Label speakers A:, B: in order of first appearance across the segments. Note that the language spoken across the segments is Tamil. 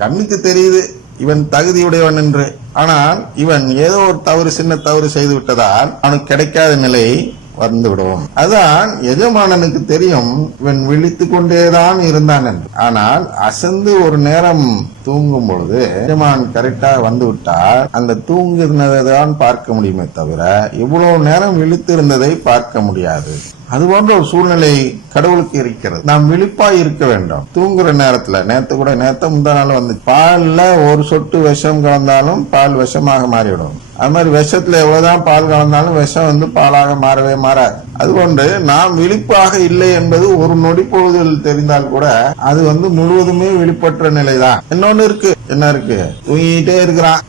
A: கண்ணுக்கு தெரியுது இவன் தகுதியுடையவன் என்று. ஆனால் இவன் ஏதோ ஒரு தவறு சின்ன தவறு செய்து விட்டதால் அவனுக்கு கிடைக்காத நிலை வந்து விடுவோம் அதான் எஜமானனுக்கு தெரியும் இவன் விழித்து கொண்டேதான் இருந்தான் என்று. ஆனால் அசந்து ஒரு நேரம் தூங்கும் பொழுது எஜமான் கரெக்டா வந்து விட்டால் அந்த தூங்குனதை தான் பார்க்க முடியுமே தவிர இவ்வளவு நேரம் விழித்து இருந்ததை பார்க்க முடியாது. அது போன்ற ஒரு சூழ்நிலை கடவுளுக்கு இருக்கிறது. நாம் விழிப்பாய் இருக்க வேண்டும். தூங்குற நேரத்துல நேத்து கூட நேத்த முந்தா நாள் வந்து பால்ல ஒரு சொட்டு விஷம் கலந்தாலும் பால் விஷமாக மாறிவிடும். அது மாதிரி விஷத்துல எவ்வளவுதான் பால் கலந்தாலும் விஷம் வந்து பாலாக மாறவே மாறாது. அதுகொண்டு நாம் விழிப்பாக இல்லை என்பது ஒரு நொடி பொழுதில் தெரிந்தால் கூட அது வந்து முழுவதுமே விழிப்பற்ற நிலைதான். இன்னொன்னு இருக்கு. என்ன இருக்கு? தூங்கிட்டே இருக்கிறான்.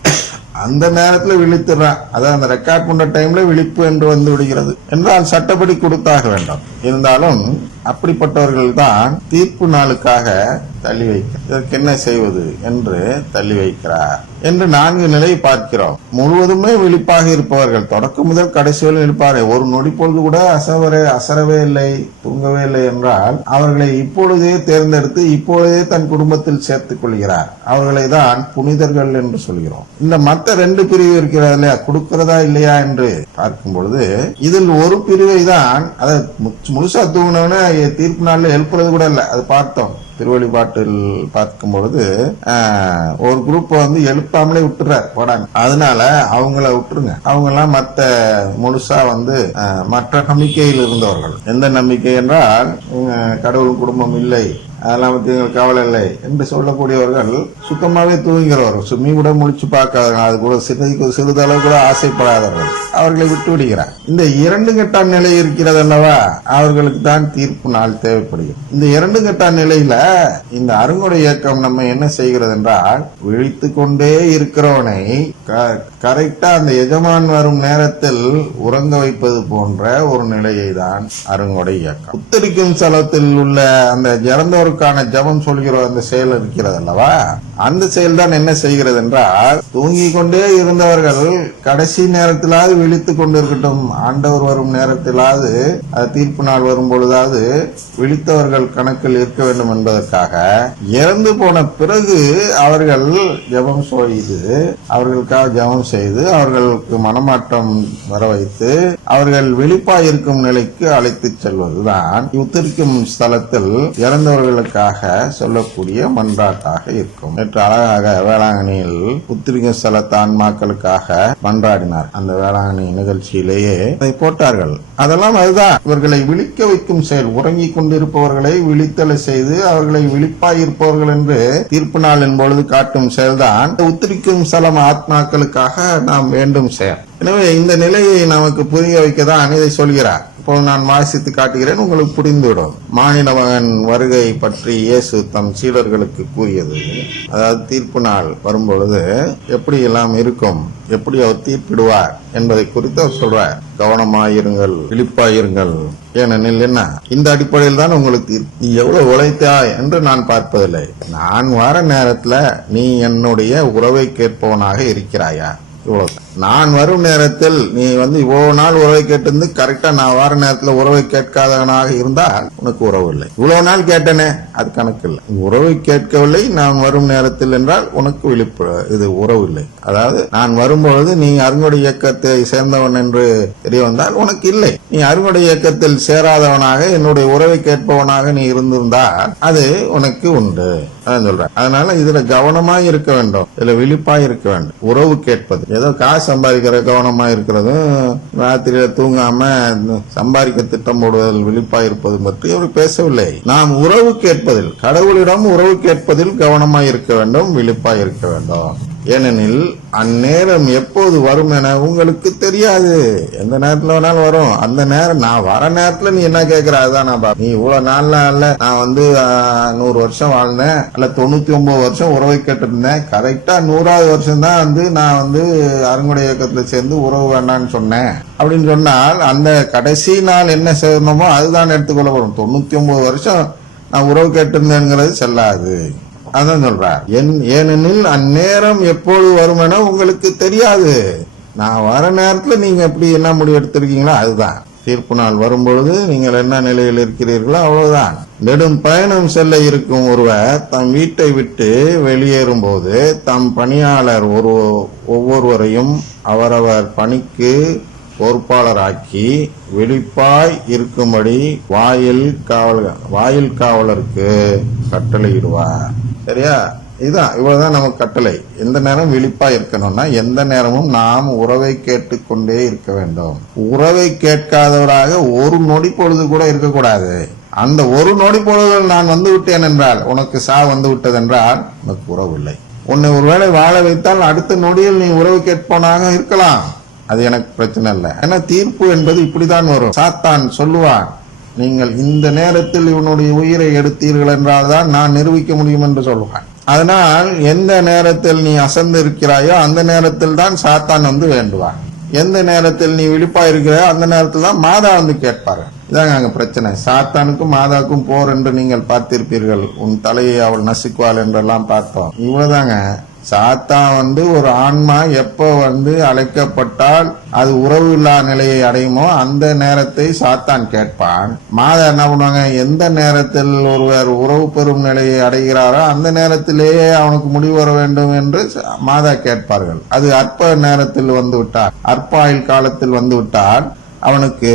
A: அந்த நேரத்தில் விழித்துறான் அதான் அந்த ரெக்கார்ட் பண்ண டைம்ல விழிப்பு என்று வந்து விடுகிறது. என்றால் சட்டப்படி கொடுத்தாக வேண்டும். இருந்தாலும் அப்படிப்பட்டவர்கள் தான் தீர்ப்பு நாளுக்காக தள்ளி வைக்க இதற்கு என்ன செய்வது என்று தள்ளி வைக்கிறார். என்று நான்கு நிலை பார்க்கிறோம். முழுவதுமே விழிப்பாக இருப்பவர்கள் தொடக்கம் முதல் கடைசி வரை இருப்பார்கள் ஒரு நொடி பொழுது கூட அசவரே அசரவே இல்லை தூங்கவே இல்லை என்றால் அவர்களை இப்பொழுதே தேர்ந்தெடுத்து இப்பொழுதே தன் குடும்பத்தில் சேர்த்துக் கொள்கிறார். அவர்களை தான் புனிதர்கள் என்று சொல்கிறோம். இந்த மற்ற ரெண்டு பிரிவு இருக்கிறது இல்லையா? கொடுக்கிறதா இல்லையா என்று பார்க்கும் பொழுது இதில் ஒரு பிரிவை தான் அதை மு- முழுசா தூங்கினவன தீர்ப்பு நாள்ல எழுப்புறது கூட இல்லை. அது பார்த்தோம். திருவழிபாட்டில் பார்க்கும் பொழுது ஒரு குரூப் வந்து எழுப்பாமலே விட்டுறாரு போடாங்க அதனால அவங்கள விட்டுருங்க. அவங்க எல்லாம் மத்த முழுசா வந்து மற்ற நம்பிக்கையில் இருந்தவர்கள். எந்த நம்பிக்கை என்றால் கடவுள் குடும்பம் இல்லை. அதெல்லாம் பற்றி எங்களுக்கு கவலை இல்லை என்று சொல்லக்கூடியவர்கள் சுத்தமாகவே தூங்குகிறவர்கள் சும்மி கூட முடிச்சு பார்க்காதவர்கள் அது கூட சிறிது சிறிதளவு கூட ஆசைப்படாதவர்கள். அவர்களை விட்டு விடுகிறார். இந்த இரண்டு கட்டான் நிலை இருக்கிறது அல்லவா? அவர்களுக்கு தான் தீர்ப்பு நாள் தேவைப்படுகிறது. இந்த இரண்டு கட்டான் நிலையில இந்த அருங்குடை இயக்கம் நம்ம என்ன செய்கிறது என்றால் விழித்து கொண்டே இருக்கிறவனை கரெக்டாக அந்த எஜமான் வரும் நேரத்தில் உறங்க வைப்பது போன்ற ஒரு நிலையை தான் அருங்கொடை இயக்கம். உத்தரிக்கும் ஸ்தலத்தில் உள்ள அந்த இறந்தோருக்கான ஜெபம் சொல்கிற அந்த செயல் இருக்கிறது அல்லவா? அந்த செயல் தான் என்ன செய்கிறது என்றால் தூங்கிக் கொண்டே இருந்தவர்கள் கடைசி நேரத்திலாவது விழித்துக் கொண்டிருக்கட்டும். ஆண்டவர் வரும் நேரத்திலாவது அது தீர்ப்பு நாள் வரும் பொழுதாவது விழித்தவர்கள் கணக்கில் இருக்க வேண்டும் என்பதற்காக இறந்து போன பிறகு அவர்கள் ஜெபம் செய்து அவர்களுக்காக ஜெபம் செய்து அவர்களுக்கு மனமாற்றம் வர வைத்து அவர்கள் விழிப்பாய் இருக்கும் நிலைக்கு அழைத்து செல்வதுதான் உத்தரிக்கும் ஸ்தலத்தில் இறந்தவர்களுக்காக சொல்லக்கூடிய மன்றாட்டாக இருக்கும். நேற்று அழகாக வேளாங்கண்ணியில் உத்திரிக்கும் ஸ்தலத்து ஆன்மாக்களுக்காக மன்றாடினார். அந்த வேளாங்கண்ணி நிகழ்ச்சியிலேயே அதை போட்டார்கள். அதெல்லாம் அதுதான். இவர்களை விழிக்க வைக்கும் செயல். உறங்கிக் கொண்டிருப்பவர்களை விழித்தலை செய்து அவர்களை விழிப்பாய் இருப்பவர்கள் என்று தீர்ப்பு நாளின் பொழுது காட்டும் செயல்தான். உத்திரிக்கும் ஸ்தலம் ஆத்மாக்களுக்காக நாம் வேண்டும் செயல் எனவே இந்த நிலையை நமக்கு புரிய வைக்கதான் அனிதை சொல்கிறார். இப்போ நான் வாசித்து காட்டுகிறேன் உங்களுக்கு புரிந்துவிடும். மானிட மகன் வருகை பற்றி இயேசு தம் சீடர்களுக்கு கூறியது. அதாவது தீர்ப்பு நாள் வரும்பொழுது எப்படி எல்லாம் இருக்கும் எப்படி அவர் தீர்ப்பிடுவார் என்பதை குறித்து அவர் சொல்றார். கவனமாயிருங்கள் விழிப்பாயிருங்கள் ஏனெனில் என்ன? இந்த அடிப்படையில் தான் உங்களுக்கு நீ எவ்வளவு உழைத்தாய் என்று நான் பார்ப்பதில்லை. நான் வர நேரத்துல நீ என்னுடைய உறவை கேட்பவனாக இருக்கிறாயா? இவ்வளவு நான் வரும் நேரத்தில் நீ வந்து இவ்வளவு நாள் உறவை கேட்டிருந்து கரெக்டா நான் வர நேரத்துல உறவை கேட்காதவனாக இருந்தால் உனக்கு உறவு இல்லை. இவ்வளவு நாள் கேட்டனே அது கணக்கு இல்லை. உறவை கேட்கவில்லை நான் வரும் நேரத்தில் என்றால் உனக்கு விழிப்பு இது உறவு இல்லை. அதாவது நான் வரும்பொழுது நீ அருங்கொடை இயக்கத்தை சேர்ந்தவன் என்று தெரிய வந்தால் உனக்கு இல்லை. நீ அருங்கொடை இயக்கத்தில் சேராதவனாக என்னுடைய உறவை கேட்பவனாக நீ இருந்திருந்தால் அது உனக்கு உண்டு. அதான் சொல்றேன். அதனால இதுல கவனமா இருக்க வேண்டும். இதுல விழிப்பா இருக்க வேண்டும். உறவு கேட்பது. ஏதோ காசு சம்பாதிக்கிற கவனமா இருக்கிறதும் ராத்திரியில தூங்காம சம்பாதிக்க திட்டம் போடுவதில் விழிப்பா இருப்பது பற்றி அவர் பேசவில்லை. நாம் உறவு கேட்பதில் கடவுளிடம் உறவு கேட்பதில் கவனமா இருக்க வேண்டும் விழிப்பா இருக்க வேண்டும். ஏனெனில் அந்நேரம் எப்போது வரும் என உங்களுக்கு தெரியாது. எந்த நேரத்துல வேணாலும் வரும். அந்த நேரம் நான் வர நேரத்துல நீ என்ன கேக்குற? அதுதான் நான் பாப்பேன். நீ இவ்வளவு நாள்ல இல்ல. நான் வந்து நூறு வருஷம் வாழ்ந்தேன். அல்ல தொண்ணூத்தி ஒன்பது வருஷம் உறவை கேட்டிருந்தேன். கரெக்டா நூறாவது வருஷம் தான் வந்து நான் வந்து அருங்குடை இயக்கத்துல சேர்ந்து உறவு வேண்டாம்னு சொன்னேன். அப்படின்னு சொன்னால் அந்த கடைசி நாள் என்ன செய்யணுமோ அதுதான் எடுத்துக்கொள்ளப்படும். தொண்ணூத்தி ஒன்பது வருஷம் நான் உறவு கேட்டிருந்தேங்கிறது செல்லாது. அதான் சொல்றார் என்- ஏனெனில் அந்நேரம் எப்போது வரும் என உங்களுக்கு தெரியாது. நான் வர நேரத்துல நீங்க எப்படி என்ன முடிவு எடுத்திருக்கீங்களோ அதுதான். தீர்ப்பு நாள் வரும்பொழுது நீங்கள் என்ன நிலையில் இருக்கிறீர்களோ அவ்வளவுதான். நெடும் பயணம் செல்ல இருக்கும் ஒருவர் தம் வீட்டை விட்டு வெளியேறும் போது தம் பணியாளர் ஒரு ஒவ்வொருவரையும் அவரவர் பணிக்கு பொறுப்பாளராக்கி வெளிப்பாய் இருக்கும்படி வாயில் காவல் வாயில் காவலருக்கு கட்டளையிடுவார். சரியா? இதுதான் இவ்வளவுதான் நமக்கு கட்டளை. எந்த நேரம் விழிப்பா இருக்கணும்னா எந்த நேரமும் நாம் உறவை கேட்டுக்கொண்டே இருக்க வேண்டும். உறவை கேட்காதவராக ஒரு நொடி பொழுது கூட இருக்கக்கூடாது. அந்த ஒரு நொடி பொழுதில் நான் வந்து விட்டேன் என்றால் உனக்கு சா வந்து விட்டது என்றால் உனக்கு உறவு இல்லை. உன்னை ஒருவேளை வாழ வைத்தால் அடுத்த நொடியில் நீ உறவு கேட்பவனாக இருக்கலாம். அது எனக்கு பிரச்சனை இல்லை. ஏன்னா தீர்ப்பு என்பது இப்படிதான் வரும். சாத்தான் சொல்லுவான் நீங்கள் இந்த நேரத்தில் இவனுடைய உயிரை எடுத்தீர்கள் என்றால் தான் நான் நிரூபிக்க முடியும் என்று சொல்லுவேன். அதனால் எந்த நேரத்தில் நீ அசந்து இருக்கிறாயோ அந்த நேரத்தில் தான் சாத்தான் வந்து வேண்டுவான். எந்த நேரத்தில் நீ விழிப்பா இருக்கிறாயோ அந்த நேரத்தில் தான் மாதா வந்து கேட்பாரு. இதாங்க அங்க பிரச்சனை. சாத்தானுக்கும் மாதாவுக்கும் போர் என்று நீங்கள் பார்த்திருப்பீர்கள். உன் தலையை அவள் நசுக்குவாள் என்றெல்லாம் பார்த்தோம். இவ்வளவுதாங்க. சாத்தான் வந்து ஒரு ஆன்மா எப்ப வந்து அழைக்கப்பட்டால் அது உறவு இல்லா நிலையை அடையுமோ அந்த நேரத்தை சாத்தான் கேட்பான். மாதா என்ன பண்ணுவாங்க? எந்த நேரத்தில் ஒருவர் உறவு பெறும் நிலையை அடைகிறாரோ அந்த நேரத்திலேயே அவனுக்கு முடிவு வர வேண்டும் என்று மாதா கேட்பார்கள். அது அற்ப நேரத்தில் வந்து விட்டார். அற்ப ஆயுள் காலத்தில் வந்து விட்டால் அவனுக்கு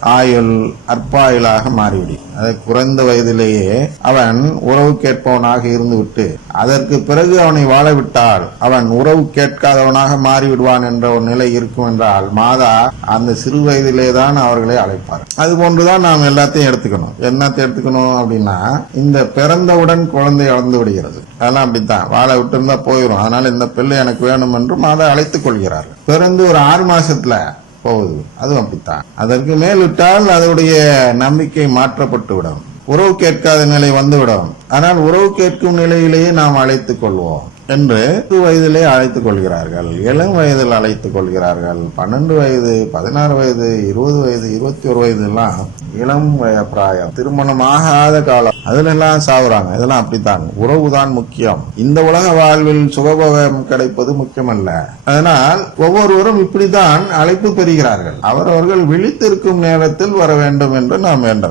A: ஆயுள் அற்பாயுளாக மாறிவிடும் அதை குறைந்த வயதிலேயே அவன் உறவு கேட்பவனாக இருந்துவிட்டு அதற்கு பிறகு அவனை வாழவிட்டால் அவன் உறவு கேட்காதவனாக மாறிவிடுவான் என்ற ஒரு நிலை இருக்கும் என்றால் மாதா அந்த சிறு வயதிலே தான் அவர்களை அழைப்பார். அது போன்றுதான் நாம் எல்லாத்தையும் எடுத்துக்கணும். என்னத்தை எடுத்துக்கணும் அப்படின்னா இந்த பிறந்தவுடன் குழந்தை இழந்து விடுகிறது. அதெல்லாம் அப்படித்தான். வாழ விட்டு இருந்தா போயிடும் அதனால இந்த பிள்ளை எனக்கு வேணும் என்று மாதா அழைத்துக் கொள்கிறார் பிறந்து ஒரு ஆறு மாசத்துல போகுது. அதுவும் அப்படித்தான். அதற்கு மேலிட்டால் அதனுடைய நம்பிக்கை மாற்றப்பட்டு விடும். உறவு கேட்காத நிலை வந்துவிடும். ஆனால் உறவு கேட்கும் நிலையிலேயே நாம் அழைத்துக் கொள்வோம் என்று வயதிலே அழைத்துக் கொள்கிறார்கள். இளம் வயதில் அழைத்துக் கொள்கிறார்கள். பன்னெண்டு வயது பதினாறு வயது இருபது வயது இருபத்தி ஒரு வயது எல்லாம் இளம் வய- பிராயம் திருமணமாகாத காலம். அதுல எல்லாம் சாவுறாங்க. இதெல்லாம் அப்படித்தான். உறவுதான் முக்கியம். இந்த உலக வாழ்வில் சுகபோகம் கிடைப்பது முக்கியமல்ல. அதனால் ஒவ்வொருவரும் இப்படித்தான் அழைப்பு பெறுகிறார்கள். அவரவர்கள் விழித்திருக்கும் நேரத்தில் வர வேண்டும் என்று நாம் வேண்ட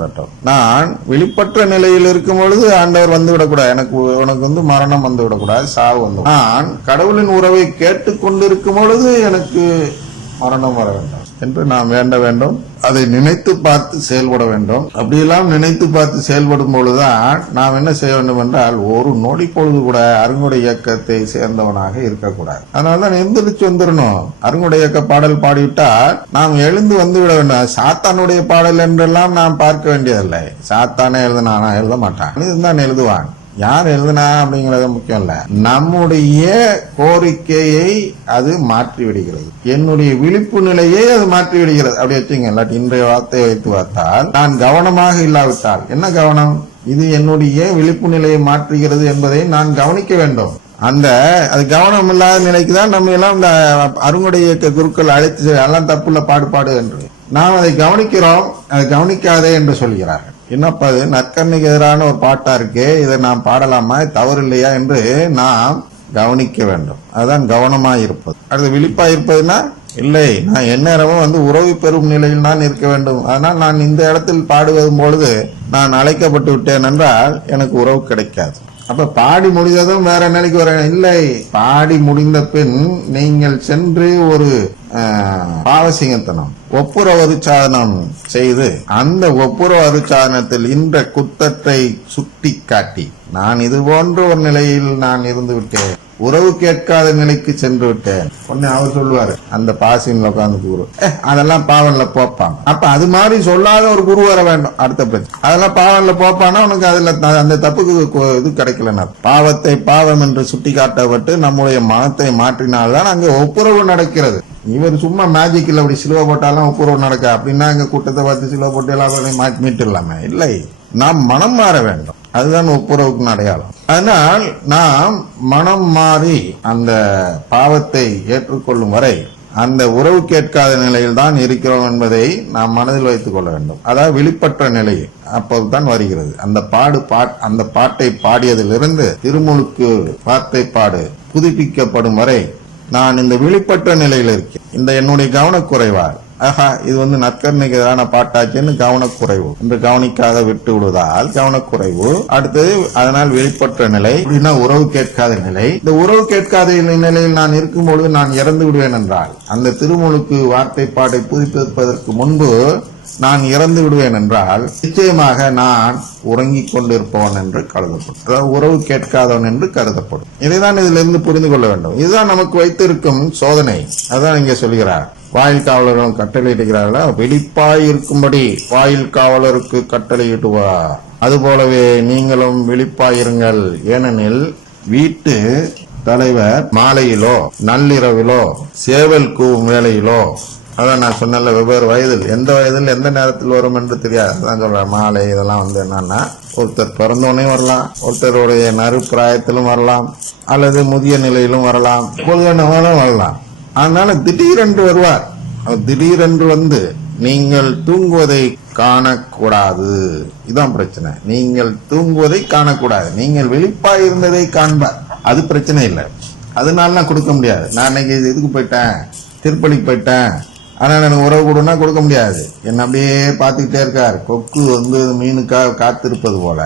A: நான் விழிப்பற்ற நிலையில் இருக்கும் பொழுது ஆண்டவர் வந்துவிடக்கூடாது. எனக்கு உனக்கு வந்து மரணம் வந்துவிடக்கூடாது. சாவு வந்து. நான் கடவுளின் உறவை கேட்டுக்கொண்டிருக்கும் பொழுது எனக்கு மரணம் வர வேண்டும். என்று நாம் வேண்ட வேண்டும். அதை நினைத்து பார்த்து செயல்பட வேண்டும். அப்படியெல்லாம் நினைத்து பார்த்து செயல்படும் பொழுதுதான் நாம் என்ன செய்ய வேண்டும் என்றால் ஒரு நொடி பொழுது கூட அருங்குடை இயக்கத்தை சேர்ந்தவனாக இருக்கக்கூடாது. அதனால்தான் எந்திரிச்சு வந்துடணும் அருங்குடை இயக்க பாடல் பாடிவிட்டால் நாம் எழுந்து வந்து விட வேண்டும் சாத்தானுடைய பாடல் என்றெல்லாம் நாம் பார்க்க வேண்டியதில்லை. சாத்தானே எழுதினானா எழுத மாட்டான். இதுதான் எழுதுவான். யார் எழுதுனா அப்படிங்கறது முக்கியம் இல்ல. நம்முடைய கோரிக்கையை அது மாற்றி விடுகிறது என்னுடைய விழிப்பு நிலையை அது மாற்றி விடுகிறது அப்படி வச்சுங்க இல்லாட்டி இன்றைய வார்த்தையை வைத்து பார்த்தால் நான் கவனமாக இல்லாவிட்டால் என்ன கவனம்? இது என்னுடைய விழிப்பு நிலையை மாற்றுகிறது என்பதை நான் கவனிக்க வேண்டும். அந்த அது கவனம் இல்லாத நிலைக்கு தான் நம்ம எல்லாம் இந்த அருங்குடைய இயக்க குருக்கள் அழைத்து எல்லாம் தப்புள்ள பாடுபாடு என்று. நாம் அதை கவனிக்கிறோம் அதை கவனிக்காதே என்று சொல்கிறார்கள். என்னப்பா இது? நற்கண்ணுக்கு எதிரான ஒரு பாட்டா இருக்கு இதை நாம் பாடலாமா? தவறு இல்லையா என்று நாம் கவனிக்க வேண்டும். அதுதான் கவனமா இருப்பது அடுத்து விழிப்பா இருப்பதுன்னா இல்லை நான் எந்நேரமும் வந்து உறவு பெறும் நிலையில் நான் இருக்க வேண்டும். அதனால் நான் இந்த இடத்தில் பாடுவதும் பொழுது நான் அழைக்கப்பட்டு விட்டேன் என்றால் எனக்கு உறவு கிடைக்காது. அப்ப பாடி முடிந்ததும் வேற நிலைக்கு வர இல்லை. பாடி முடிந்த பின் நீங்கள் சென்று ஒரு பாவசிங்கத்தனம் ஒப்புரவு சாதனம் செய்து அந்த ஒப்புரவு சாதனத்தில் இந்த குத்தத்தை சுட்டி காட்டி நான் இது போன்ற ஒரு நிலையில் நான் இருந்து விட்டேன். உறவு கேட்காத நிலைக்கு சென்று விட்டேன். உடனே அவர் சொல்லுவாரு அந்த பாசின்ல உட்காந்து குரு "ஏ, அதெல்லாம் பாவன்ல போப்பாங்க. அப்ப அது மாதிரி சொல்லாத ஒரு குரு வர வேண்டும். அடுத்த பிரச்சனை. அதெல்லாம் பாவன்ல போப்பானா உனக்கு அதுல த- அந்த தப்புக்கு இது கிடைக்கலனா பாவத்தை பாவம் என்று சுட்டி காட்டப்பட்டு நம்முடைய மனத்தை மாற்றினால்தான் அங்க ஒப்புரவு நடக்கிறது. இவர் சும்மா மேஜிக்கில் அப்படி சிலுவை போட்டாலும் ஒப்புரவு நடக்க அப்படின்னா அங்கே கூட்டத்தை பார்த்து சிலுவை போட்டு எல்லாம் மாற்றி மீட்டுலாமே இல்லை. நாம் மனம் மாற வேண்டும். அதுதான் ஒப்புரவுக்கு அடையாளம். அதனால் நாம் மனம் மாறி அந்த பாவத்தை ஏற்றுக்கொள்ளும் வரை அந்த உறவு கேட்காத நிலையில் தான் இருக்கிறோம் என்பதை நாம் மனதில் வைத்துக் கொள்ள வேண்டும். அதாவது வெளிப்பற்ற நிலை அப்போதுதான் வருகிறது. அந்த பாடு பாட் அந்த பாட்டை பாடியதிலிருந்து திருமுழுக்கு வார்த்தை பாடு புதுப்பிக்கப்படும் வரை நான் இந்த விழிப்பற்ற நிலையில் இருக்கேன். இந்த என்னுடைய கவனக்குறைவால் ஆஹா இது வந்து நற்கருணைக்கு எதிரான பாட்டாச்சுன்னு கவனக்குறைவு. என்று கவனிக்காத விட்டு விடுவதால் கவனக்குறைவு. அடுத்தது அதனால் வெளிப்பட்ட நிலை அப்படின்னா உறவு கேட்காத நிலை. இந்த உறவு கேட்காத நிலையில் நான் இருக்கும்பொழுது நான் இறந்து விடுவேன் என்றால் அந்த திருமுழுக்கு வார்த்தை பாட்டை புதுப்பிப்பதற்கு முன்பு நான் இறந்து விடுவேன் என்றால் நிச்சயமாக நான் உறங்கிக் கொண்டிருப்பவன் என்று கருதப்படும். உறவு கேட்காதவன் என்று கருதப்படும். இதைதான் இதிலிருந்து புரிந்து கொள்ள வேண்டும். இதுதான் நமக்கு வைத்திருக்கும் சோதனை. அதான் இங்கே சொல்கிறார். வாயில் காவலர்களும் கட்டளையிடுகிறார்களா? வெளிப்பாய் இருக்கும்படி வாயில் காவலருக்கு கட்டளையிடுவார் அதுபோலவே நீங்களும் விழிப்பாயிருங்கள் ஏனெனில் வீட்டு தலைவர் மாலையிலோ நள்ளிரவிலோ சேவல் கூவும் வேலையிலோ அதான் நான் சொன்னல வெவ்வேறு வயதில். எந்த வயதில் எந்த நேரத்தில் வரும் என்று தெரியாது. அதான் சொல்றேன் மாலை இதெல்லாம் வந்து என்னன்னா ஒருத்தர் பிறந்தோடனே வரலாம். ஒருத்தருடைய நறு பிராயத்திலும் வரலாம். அல்லது முதிய நிலையிலும் வரலாம். பொழுதுனாலும் வரலாம். அதனால திடீரென்று வருவார். அவர் திடீரென்று வந்து நீங்கள் தூங்குவதை காணக்கூடாது. இதுதான் பிரச்சனை. நீங்கள் தூங்குவதை காணக்கூடாது. நீங்கள் வெளிப்பா இருந்ததை காண்பார். அது பிரச்சனை இல்லை. அதனாலலாம் நான் கொடுக்க முடியாது. நான் இன்னைக்கு இதுக்கு போயிட்டேன். திருப்பலிக்கு போயிட்டேன். ஆனால் எனக்கு உறவு கொடுன்னா கொடுக்க முடியாது. என்ன அப்படியே பார்த்துக்கிட்டே இருக்கார். கொக்கு வந்து மீனுக்காக காத்திருப்பது போல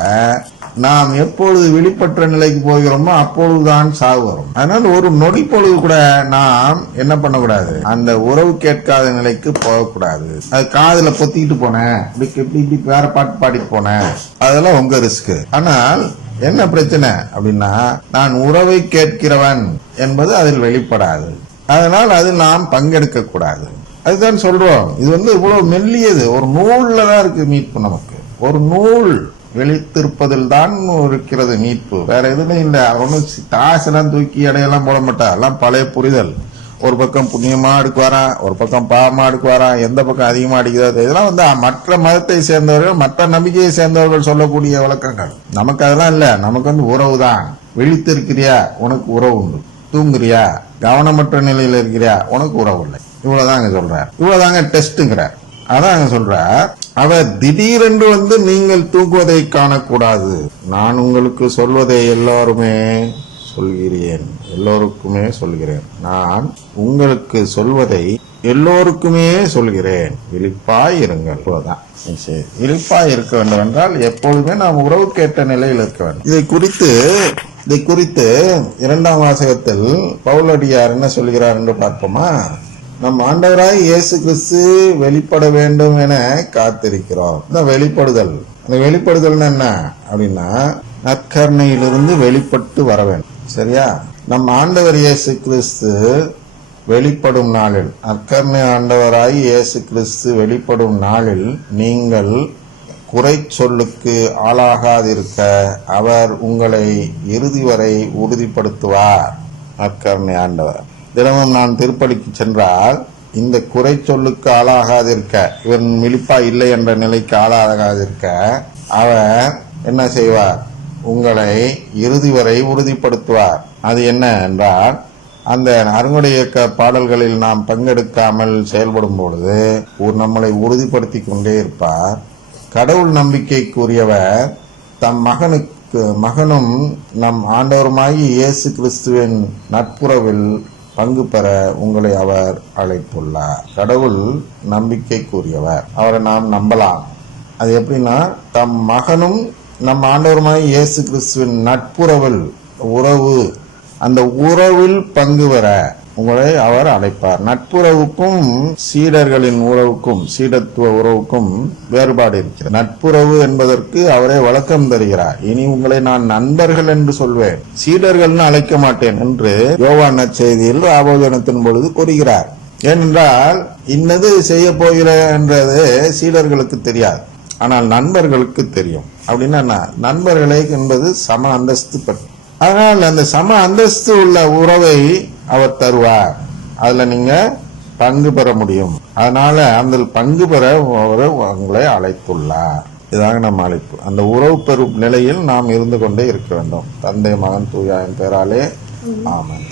A: நாம் எப்பொழுது வெளிப்பட்ட நிலைக்கு போகிறோமோ அப்பொழுதுதான் சாவு வரும். அதனால் ஒரு நொடி பொழுது கூட நாம் என்ன பண்ணக்கூடாது? அந்த உறவு கேட்காத நிலைக்கு போகக்கூடாது. அது காதில் பொத்திக்கிட்டு போனேன் இப்படி இப்படி இப்படி வேற பாட்டு பாடிட்டு போனேன் அதெல்லாம் உங்க ரிஸ்க் ஆனால் என்ன பிரச்சனை அப்படின்னா நான் உறவை கேட்கிறவன் என்பது அதில் வெளிப்படாது. அதனால் அதில் நாம் பங்கெடுக்க கூடாது அதுதான் சொல்றோம். இது வந்து இவ்வளவு மெல்லியது. ஒரு நூல்ல தான் இருக்கு மீட்பு நமக்கு. ஒரு நூல். வெளித்திருப்பதில் தான் இருக்கிறது மீட்பு. வேற எதுவும் இல்லை. அவனும் தாசெல்லாம் தூக்கி இடையெல்லாம் போட மாட்டான். எல்லாம் பழைய புரிதல். ஒரு பக்கம் புண்ணியமா அடுக்குவாரான் ஒரு பக்கம் பாவமா அடுக்குவாரான் எந்த பக்கம் அதிகமா அடிக்குதோ இதெல்லாம் வந்து மற்ற மதத்தை சேர்ந்தவர்கள் மற்ற நம்பிக்கையை சேர்ந்தவர்கள் சொல்லக்கூடிய வழக்கங்கள். நமக்கு அதெல்லாம் இல்லை. நமக்கு வந்து உறவு தான். விழித்திருக்கிறியா? உனக்கு உறவு உண்டு. தூங்குறியா? கவனமற்ற நிலையில இருக்கிறியா? உனக்கு உறவு இல்லை. இவ்வளோதாங்க சொல்றார். இவ்வளவுதாங்க டெஸ்ட்டுங்கிறார் அதான் அங்க சொல்றார். அவர் திடீரென்று வந்து நீங்கள் தூங்குவதை காணக்கூடாது. நான் உங்களுக்கு சொல்வதை எல்லாருமே சொல்கிறேன். எல்லோருக்குமே சொல்கிறேன். நான் உங்களுக்கு சொல்வதை எல்லோருக்குமே சொல்கிறேன். விழிப்பாய் இருங்கள். இவ்வளவுதான் சரி. விழிப்பாய் இருக்க வேண்டும் என்றால் எப்பொழுதுமே நாம் உறவு கேட்ட நிலையில் இருக்க வேண்டும். இதை குறித்து இதை குறித்து இரண்டாம் வாசகத்தில் பவுலடியார் என்ன சொல்கிறார் என்று பார்ப்போமா? நம் ஆண்டவராய் இயேசு கிறிஸ்து வெளிப்பட வேண்டும் என காத்திருக்கிறோம். இந்த வெளிப்படுதல். அந்த வெளிப்படுதல் என்ன? அப்படின்னா நற்கருணையிலிருந்து வெளிப்பட்டு வர வேண்டும். சரியா? நம் ஆண்டவர் இயேசு கிறிஸ்து வெளிப்படும் நாளில் நற்கருணை ஆண்டவராய் இயேசு கிறிஸ்து வெளிப்படும் நாளில் நீங்கள் குறை சொல்லுக்கு ஆளாகாதிருக்க அவர் உங்களை இறுதி வரை உறுதிப்படுத்துவார். நற்கருணை ஆண்டவர். தினமும் நான் திருப்பலிக்கு சென்றால் இந்த குறை சொல்லுக்கு ஆளாகாதிருக்க இவன் விழிப்பா இல்லை என்ற நிலைக்கு ஆளாகாதிருக்க அவர் என்ன செய்வார்? உங்களை இறுதி வரை உறுதிப்படுத்துவார். அது என்ன என்றால் அந்த அருங்குடை இயக்க பாடல்களில் நாம் பங்கெடுக்காமல் செயல்படும் பொழுது ஒரு நம்மளை உறுதிப்படுத்தி கொண்டே இருப்பார். கடவுள் நம்பிக்கைக்குரியவர் தம் மகனுக்கு மகனும் நம் ஆண்டவருமாகி இயேசு கிறிஸ்துவின் நட்புறவில் பங்கு பெற உங்களை அவர் அழைத்துள்ளார். கடவுள் நம்பிக்கைக்குரியவர். அவரை நாம் நம்பலாம். அது எப்படின்னா தம் மகனும் நம் ஆண்டவருமாய் இயேசு கிறிஸ்துவின் நட்புறவில் உறவு அந்த உறவில் பங்கு பெற உங்களை அவர் அழைப்பார். நட்புறவுக்கும் சீடர்களின் உறவுக்கும் சீடத்துவ உறவுக்கும் வேறுபாடு இருக்கிறது. நட்புறவு என்பதற்கு அவரே வழக்கம் தருகிறார். இனி உங்களை நான் நண்பர்கள் என்று சொல்வேன். சீடர்கள்னு அழைக்க மாட்டேன் என்று யோவான செய்தியில் ஆபோஜனத்தின் பொழுது கூறுகிறார். ஏனென்றால் இன்னது செய்ய போகிறேன் என்றது சீடர்களுக்கு தெரியாது. ஆனால் நண்பர்களுக்கு தெரியும். அப்படின்னா நண்பர்களை என்பது சம அந்தஸ்து பற்றி. அதனால் அந்த சம அந்தஸ்து உள்ள உறவை அவர் தருவார். அதுல நீங்க பங்கு பெற முடியும். அதனால அந்த பங்கு பெற அவர் உங்களை அழைத்துள்ளார். இதாக நம்ம அழைப்பு. அந்த உறவு பெறும் நிலையில் நாம் இருந்து கொண்டே இருக்க வேண்டும். தந்தை மகன் தூயாயின் பேராலே. ஆமென்.